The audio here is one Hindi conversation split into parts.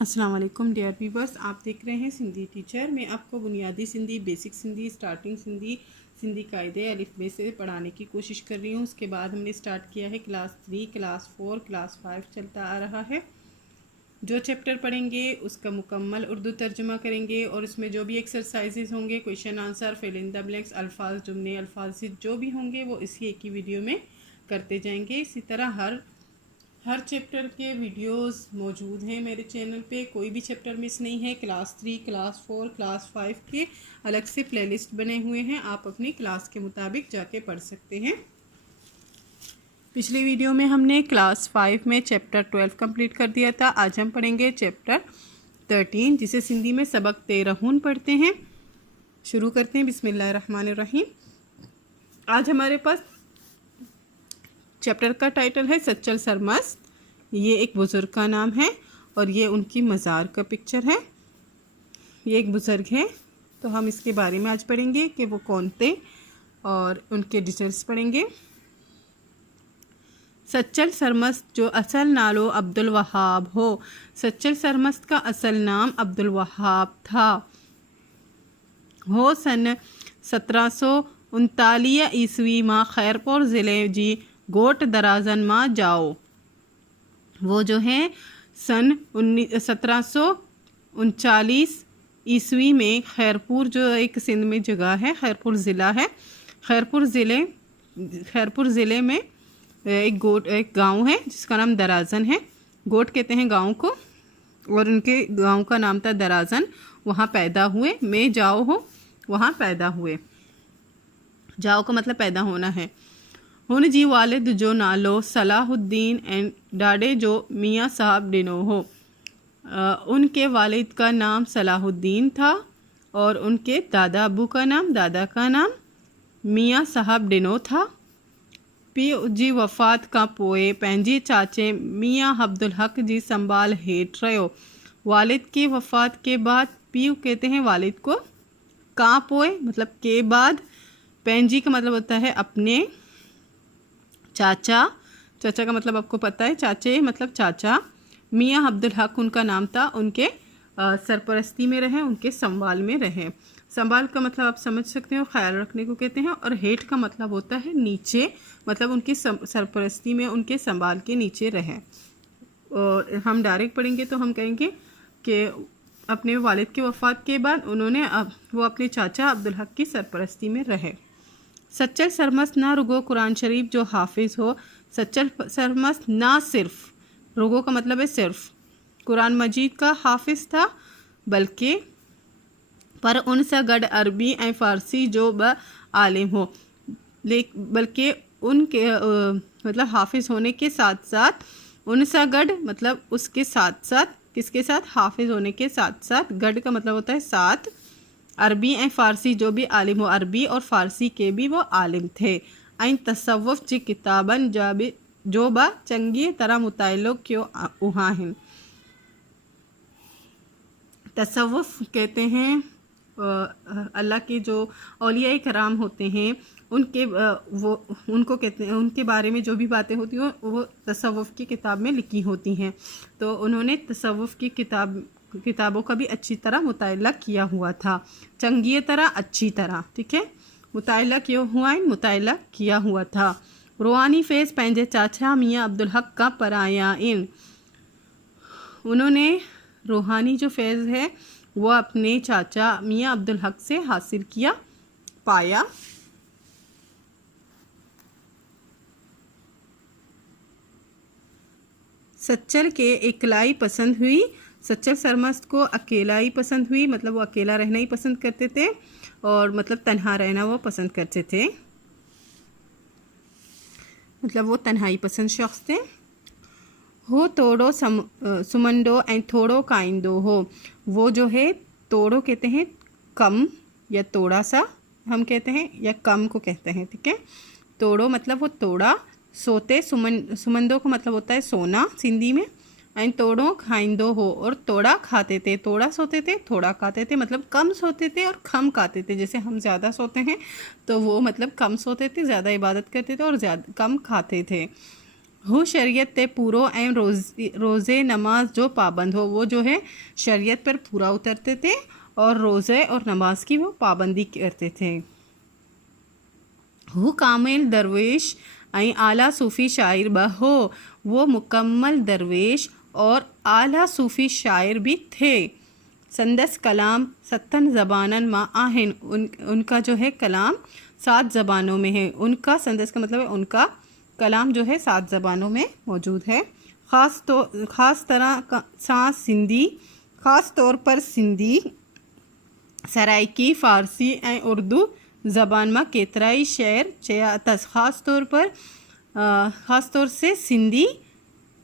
अस्सलाम वालेकुम डियर व्यूवर्स, आप देख रहे हैं सिंधी टीचर। मैं आपको बुनियादी सिंधी, बेसिक सिंधी, स्टार्टिंग सिंधी, सिंधी कायदे अलिफ बे से पढ़ाने की कोशिश कर रही हूँ। उसके बाद हमने स्टार्ट किया है क्लास 3, क्लास 4, क्लास 5 चलता आ रहा है। जो चैप्टर पढ़ेंगे उसका मुकम्मल उर्दू तर्जुमा करेंगे और उसमें जो भी एक्सरसाइजेज होंगे, question answer, fill in the blanks, अल्फाज, जुमले, अल्फाज जो भी होंगे वो इसी एक ही वीडियो में करते जाएंगे। इसी तरह हर चैप्टर के वीडियोस मौजूद हैं मेरे चैनल पे, कोई भी चैप्टर मिस नहीं है। क्लास 3, क्लास 4, क्लास 5 के अलग से प्लेलिस्ट बने हुए हैं, आप अपनी क्लास के मुताबिक जाके पढ़ सकते हैं। पिछली वीडियो में हमने क्लास 5 में चैप्टर 12 कंप्लीट कर दिया था। आज हम पढ़ेंगे चैप्टर 13, जिसे सिंधी में सबक 13 पढ़ते हैं। शुरू करते हैं। बिस्मिल्लाहिर्रहमानिर्रहीम। आज हमारे पास चैप्टर का टाइटल है सच्चल सरमस्त। ये एक बुज़ुर्ग का नाम है और ये उनकी मज़ार का पिक्चर है। ये एक बुज़ुर्ग है, तो हम इसके बारे में आज पढ़ेंगे कि वो कौन थे और उनके डिटेल्स पढ़ेंगे। सच्चल सरमस्त जो असल नालो अब्दुल वहाब हो। सच्चल सरमस्त का असल नाम अब्दुल वहाब था। हो सन 1739 ईस्वी मां खैरपुर ज़िले जी गोट दराजन मां जाओ। वो जो है सन 1739 ईस्वी में खैरपुर, जो एक सिंध में जगह है, खैरपुर ज़िला है। खैरपुर ज़िले में एक गांव है जिसका नाम दराजन है। गोट कहते हैं गांव को, और उनके गांव का नाम था दराजन। वहाँ पैदा हुए। मैं जाओ हो, वहाँ पैदा हुए। जाओ का मतलब पैदा होना है। हुन जी वालिद जो नालो सलाहुद्दीन एंड डाडे जो मियाँ साहब डिनो हो। उनके वालिद का नाम सलाहुद्दीन था और उनके दादा का नाम मियाँ साहब डिनो था। पीउ जी वफ़ात का पोए पंहिंजे चाचे मियाँ अब्दुल हक जी संभाल हेठि रहियो। वालिद की वफ़ात के बाद, पीउ कहते हैं वालिद को, का पोए मतलब के बाद, पंहिंजी का मतलब होता है अपने, चाचा का मतलब आपको पता है, चाचे मतलब चाचा। मियाँ अब्दुल हक उनका नाम था, उनके सरपरस्ती में रहे, उनके संभाल में रहे। संभाल का मतलब आप समझ सकते हो, ख्याल रखने को कहते हैं। और हेठ का मतलब होता है नीचे, मतलब उनकी सरपरस्ती में, उनके संभाल के नीचे रहे। और हम डायरेक्ट पढ़ेंगे तो हम कहेंगे कि अपने वालिद की वफ़ात के बाद वो अपने चाचा अब्दुल हक की सरपरस्ती में रहे। सच्चल सरमस्त ना रुगो कुरान शरीफ जो हाफिज़ हो। सच्चल सरमस्त ना सिर्फ, रुगो का मतलब है सिर्फ, कुरान मजीद का हाफिज़ था, बल्कि पर उनसे गड अरबी ऐं फ़ारसी जो ब आलिम हो। बल्कि उनके मतलब हाफिज़ होने के साथ साथ, उनसे गड मतलब उसके साथ साथ, किसके साथ, हाफिज़ होने के साथ साथ, गड का मतलब होता है साथ, अरबी ऐं फ़ारसी जो भी आलिम हो, अरबी और फ़ारसी के भी वो आलिम थे। ऐं तसव्वुफ़ जी किताबन जो बा चंगी तरह मुताल्लिक़ क्यों उहाहिन। तसव्वुफ़ कहते हैं अल्लाह के जो औलिया कराम होते हैं, उनको कहते हैं, उनके बारे में जो भी बातें होती हैं वो तसव्वुफ़ की किताब में लिखी होती हैं। तो उन्होंने तसव्वुफ़ की किताबों का भी अच्छी तरह मुताला किया हुआ था। चंगी तरह, अच्छी तरह, ठीक है। मुताला किया हुआ था। रूहानी फैज़ पंहिंजे चाचा मियाँ अब्दुल हक का पराया इन। उन्होंने रूहानी जो फैज़ है वो अपने चाचा मियाँ अब्दुल हक से हासिल किया, पाया। सच्चल के अकेलाई पसंद हुई। सच्चल सरमस्त को अकेलाई पसंद हुई, मतलब वो अकेला रहना ही पसंद करते थे, और मतलब तन्हा रहना वो पसंद करते थे, मतलब वो तन्हाई पसंद शख्स थे। हो तोड़ो सुमंडो एंड थोड़ो काइंदो हो। वो जो है, तोड़ो कहते हैं कम या थोड़ा सा, हम कहते हैं, या कम को कहते हैं, ठीक है। तोड़ो मतलब वो तोड़ा। सोते सुमंदो का मतलब होता है सोना सिंधी में। एंड तोड़ो खाइंदो हो, और तोड़ा खाते थे। तोड़ा सोते थे, थोड़ा खाते थे, मतलब कम सोते थे और कम खाते थे। जैसे हम ज़्यादा सोते हैं तो वो मतलब कम सोते थे, ज़्यादा इबादत करते थे, और ज़्यादा कम खाते थे। हु शरीयत ते पूरो एम रोज़े नमाज जो पाबंद हो, वो जो है शरीयत पर पूरा उतरते थे और रोज़े और नमाज की वो पाबंदी करते थे। हु कामिल दरवेश ऐं आला सूफ़ी शायर ब हो, वो मुकम्मल दरवेश और आला सूफ़ी शायर भी थे। संदस कलाम 7 ज़बानन मां आहिन, उनका जो है कलाम 7 ज़बानों में है। उनका संदस का मतलब है उनका कलाम जो है 7 ज़बानों में मौजूद है। ख़ास तरह का सिंधी, ख़ास तौर पर सिंधी, सराइकी, फ़ारसी ऐं उर्दू ज़बान में केतराई शेर चया अथस। ख़ास तौर से सिंधी,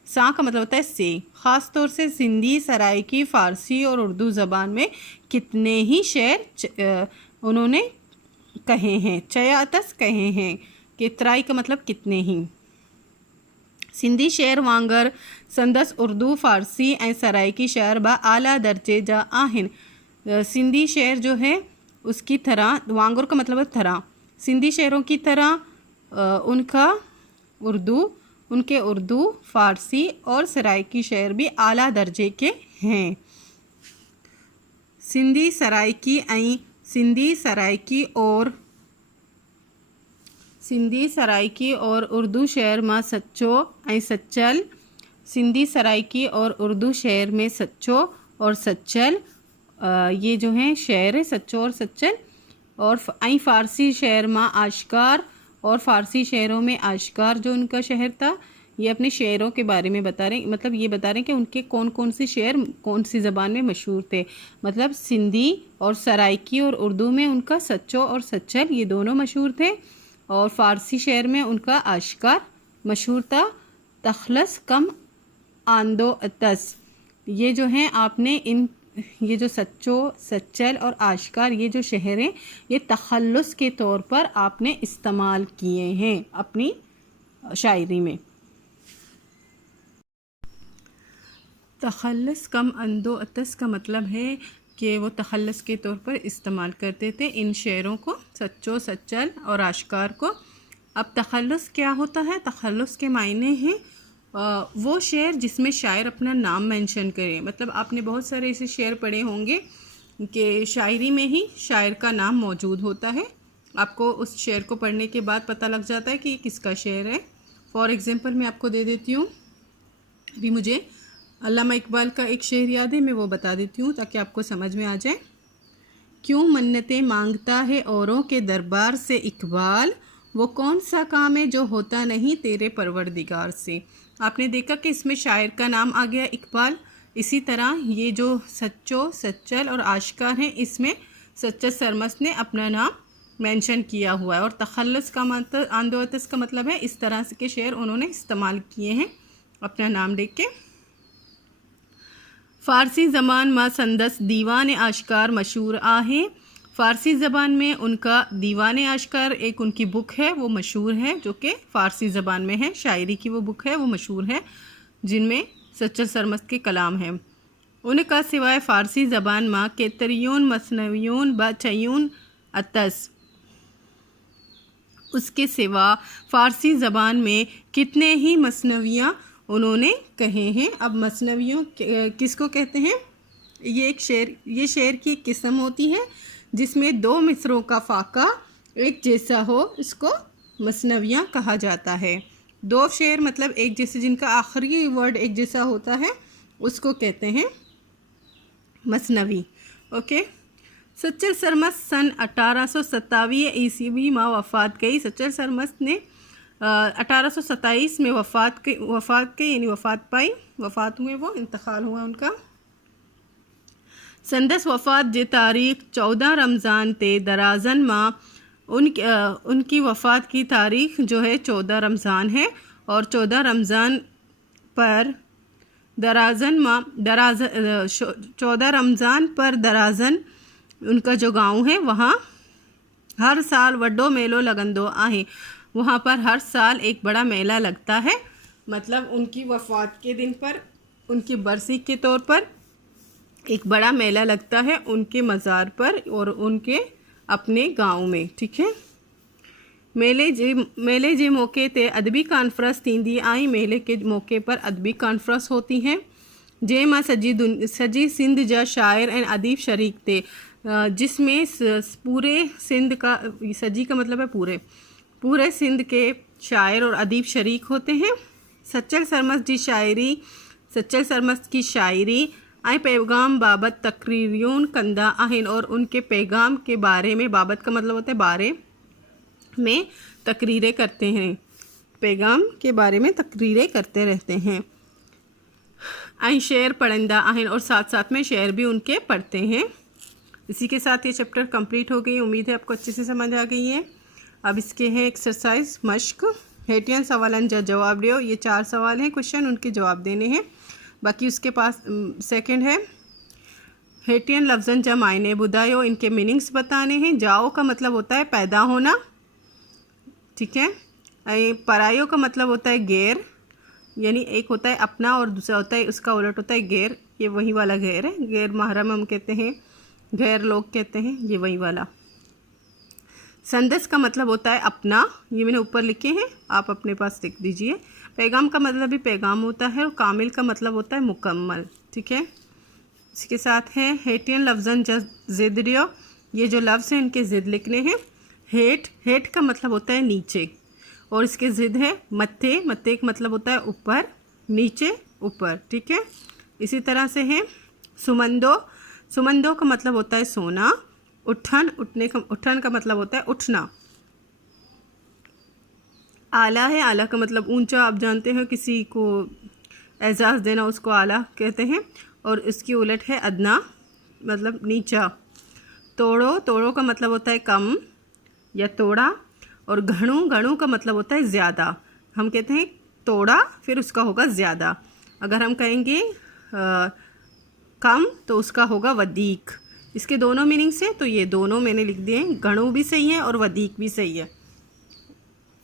सा का मतलब होता है से, ख़ास तौर से सिंधी, सराइकी, फ़ारसी और उर्दू ज़बान में कितने ही शेर उन्होंने कहे हैं। चया अतस कहे हैं, केतराई का मतलब कितने ही। सिंधी शेर वांगर संदस उर्दू, फ़ारसी ऐं सराइकी शेर बा आला दर्जे जा आहिन। सिंधी शेर जो है उसकी तरह, वांगुर का मतलब है तरह, सिंधी शेरों की तरह उनके उर्दू, फ़ारसी और सराइकी शेर भी आला दर्जे के हैं। सिंधी सराइकी और उर्दू शेर में सच्चो ऐं सच्चल। सिंधी सराइकी और उर्दू शेर में सच्चो और सच्चल ये जो हैं शेर है, सच्चो और सच्चल। और ऐं फ़ारसी शेर में आश्कार, और फ़ारसी शेरों में आश्कार जो उनका शहर था। ये अपने शेरों के बारे में बता रहे हैं, मतलब ये बता रहे हैं कि उनके कौन कौन से शेर कौन सी ज़बान में मशहूर थे। मतलब सिंधी और सराइकी और उर्दू में उनका सच्चो और सच्चल ये दोनों मशहूर थे, और फ़ारसी शेर में उनका आश्कार मशहूर था। तखलस कम आंदो अतस, ये जो हैं आपने ये जो सच्चो, सच्चल और आश्कार ये जो शहर हैं ये तखल्लुस के तौर पर आपने इस्तेमाल किए हैं अपनी शायरी में। तखल्लुस कम अंदो अतस का मतलब है कि वो तखल्लुस के तौर पर इस्तेमाल करते थे इन शेरों को, सच्चो, सच्चल और आश्कार को। अब तखल्लुस क्या होता है? तखल्लुस के मायने हैं वो शेर जिसमें शायर अपना नाम मेंशन करे। मतलब आपने बहुत सारे ऐसे शेर पढ़े होंगे कि शायरी में ही शायर का नाम मौजूद होता है, आपको उस शेर को पढ़ने के बाद पता लग जाता है कि किसका शेर है। फॉर एग्ज़ाम्पल मैं आपको दे देती हूँ, अभी मुझे अल्लामा इकबाल का एक शेर याद है, मैं वो बता देती हूँ ताकि आपको समझ में आ जाए। क्यों मन्नतें मांगता है औरों के दरबार से इकबाल, वो कौन सा काम है जो होता नहीं तेरे परवरदिगार से। आपने देखा कि इसमें शायर का नाम आ गया इकबाल। इसी तरह ये जो सच्चो, सच्चल और आश्कार हैं इसमें सच्चर सरमस्त ने अपना नाम मेंशन किया हुआ है। और तखल्लुस का मतलब, आंदोतस का मतलब है इस तरह के शेर उन्होंने इस्तेमाल किए हैं अपना नाम लिख के। फ़ारसी ज़बान में संदस दीवान आश्कार मशहूर आहे। फ़ारसी ज़बान में उनका दीवान आश्कार एक उनकी बुक है वो मशहूर है, जो कि फ़ारसी ज़बान में है, शायरी की वो बुक है वो मशहूर है, जिनमें सच्चर सरमस्त के कलाम हैं। उनका सिवाय फ़ारसी ज़बान में केतरियून मसनवियून ब चयून अतस, उसके सिवा फ़ारसी ज़बान में कितने ही मसनवियाँ उन्होंने कहे हैं। अब मसनवियों किसको कहते हैं? ये शेर की एक किस्म होती है जिसमें 2 मिसरों का फाका एक जैसा हो, इसको मसनवियाँ कहा जाता है। 2 शेर मतलब एक जैसे, जिनका आखिरी वर्ड एक जैसा होता है, उसको कहते हैं मसनवी। ओके। सच्चर सरमस्त सन 1827 ईस्वी में वफ़ात गई। सच्चर सरमस्त ने 1827 में वफ़ात यानी वफ़ात पाई, वफ़ात हुए, वो इंतकाल हुआ उनका। संदस वफ़ात जे तारीख़ 14 रमज़ान ते दराज़न माँ, उनकी वफ़ात की तारीख़ जो है 14 रमज़ान है, और 14 रमज़ान पर दराज़न माँ 14 रमज़ान पर दराज़न उनका जो गांव है वहाँ हर साल वड्डो मेलो लगंदो आहे, वहाँ पर हर साल एक बड़ा मेला लगता है। मतलब उनकी वफ़ात के दिन पर, उनकी बरसी के तौर पर एक बड़ा मेला लगता है उनके मज़ार पर और उनके अपने गांव में। ठीक है, मेले जे मौके ते अदबी कॉन्फ्रेंस थींदी आई। मेले के मौके पर अदबी कॉन्फ्रेंस होती हैं जंहिंमां सॼी सिंध जा शाइर ऐं अदीब शरीक थे, जिसमें पूरे सिंध का, सॼी का मतलब है पूरे सिंध के शाइर और अदीब शरीक होते हैं। सच्चर सरमस्त की शायरी ऐं पैगाम बाबत तकरीरियूं कंदा आहिनि और उनके पैगाम के बारे में, बाबत का मतलब होता है बारे में, तकरीरें करते हैं। पैगाम के बारे में तकरीरें करते रहते हैं। ऐं शेर पढ़ंदा आहिनि और साथ साथ में शेर भी उनके पढ़ते हैं। इसी के साथ ये चैप्टर कंप्लीट हो गई। उम्मीद है आपको अच्छे से समझ आ गई है। अब इसके हैं एक्सरसाइज मश्क। हेठियन सवालन जा जवाब ॾियो। ये 4 सवाल हैं क्वेश्चन, उनके जवाब देने हैं। बाकी उसके पास सेकंड है हेठियन लफ्ज़न जा मायने ॿुधायो, इनके मीनिंग्स बताने हैं। जाओ का मतलब होता है पैदा होना, ठीक है। परायो का मतलब होता है गैर, यानी एक होता है अपना और दूसरा होता है उसका उलट होता है गैर। ये वही वाला गैर है, गैर महरम हम कहते हैं, गैर लोग कहते हैं, ये वही वाला। संदेश का मतलब होता है अपना, ये मैंने ऊपर लिखे हैं, आप अपने पास लिख दीजिए। पैगाम का मतलब भी पैगाम होता है और कामिल का मतलब होता है मुकम्मल, ठीक है। इसके साथ है हेठियन लफ्ज़न ज़िद रियो। ये जो लफ्ज़ हैं इनके ज़िद लिखने हैं। हेठ का मतलब होता है नीचे और इसके ज़िद है मत्थे। मत्थे का मतलब होता है ऊपर, नीचे ऊपर, ठीक है। इसी तरह से है सुमंदो का मतलब होता है सोना। उठन का मतलब होता है उठना। आला है, आला का मतलब ऊंचा, आप जानते हैं किसी को एजाज़ देना उसको आला कहते हैं। और इसकी उलट है अदना, मतलब नीचा। तोड़ो का मतलब होता है कम या तोड़ा। और घणू का मतलब होता है ज़्यादा। हम कहते हैं तोड़ा, फिर उसका होगा ज़्यादा। अगर हम कहेंगे कम तो उसका होगा वदीक। इसके दोनों मीनिंग्स हैं, तो ये दोनों मैंने लिख दिए हैं। घणू भी सही है और वदीक भी सही है।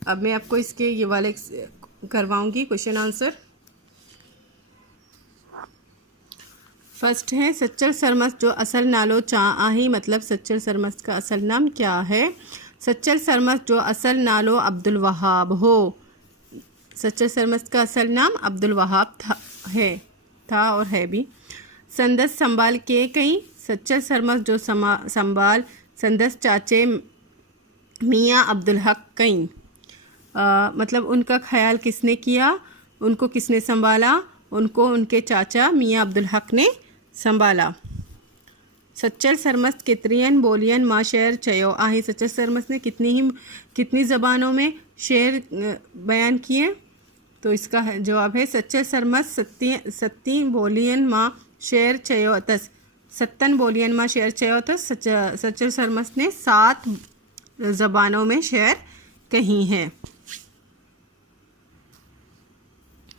अब मैं आपको इसके ये वाले करवाऊंगी क्वेश्चन आंसर। फर्स्ट है सच्चर सरमस्त जो असल नालो चा आहे, मतलब सच्चर सरमस्त का असल नाम क्या है। सच्चर सरमस्त जो असल नालो अब्दुल वहाब हो। सच्चर सरमस्त का असल नाम अब्दुल वहाब था और है भी। संदस संभाल के कई। सच्चर सरमस्त जो संभाल संदस चाचे मियाँ अब्दुल हक कई। मतलब उनका ख्याल किसने किया, उनको किसने संभाला, उनको उनके चाचा मियाँ अब्दुल हक ने संभाला। सच्चर सरमस्त केतरियन बोलियन माँ शेर चयो आहे। सच्चर सरमस्त ने कितनी ज़बानों में शेर बयान किए, तो इसका जवाब है सच्चर सरमस्त सत्ती बोलियन माँ शेर चयो अथस। 7 बोलियन माँ शेर चयो अथस। सच्चर सरमस्त ने 7 ज़बानों में शेर कही हैं।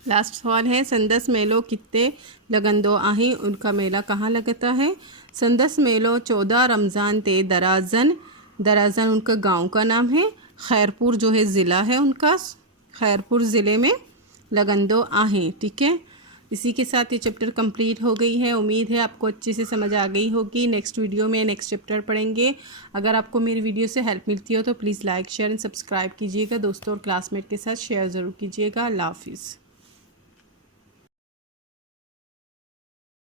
लास्ट सवाल है संदस मेलो कित्ते लगंदो आहे। उनका मेला कहाँ लगता है। संदस मेलो 14 रमज़ान ते दराजन उनका गांव का नाम है। खैरपुर जो है ज़िला है उनका, खैरपुर ज़िले में लगंदो आहे, ठीक है। इसी के साथ ये चैप्टर कंप्लीट हो गई है। उम्मीद है आपको अच्छे से समझ आ गई होगी। नेक्स्ट वीडियो में नेक्स्ट चैप्टर पढ़ेंगे। अगर आपको मेरी वीडियो से हेल्प मिलती हो तो please like share and subscribe कीजिएगा। दोस्तों और क्लासमेट के साथ शेयर ज़रूर कीजिएगा। अल्लाह हाफिज़।